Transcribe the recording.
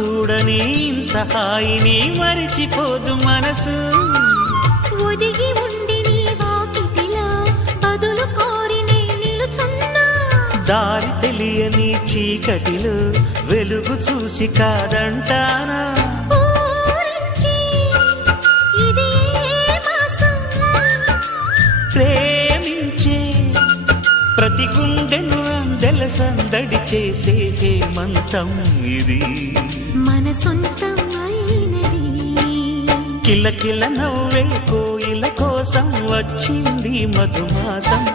చూడని ఇంత హాయిని మరిచిపోదు మనసు. ఒదిగి ఉండి నీ వాకిటిలో బదులు కోరి నే నిలుచున్నా. దారి తెలియని చీకటిలో వెలుగు చూసి కాదంటానా. ప్రేమించే ప్రతి గుండెను అందెల సందడి చేసే హేమంతం ఇది. మన సొంతం అయినది. కిలకిల నవ్వే కోయిల కోసం వచ్చింది మధుమాసం.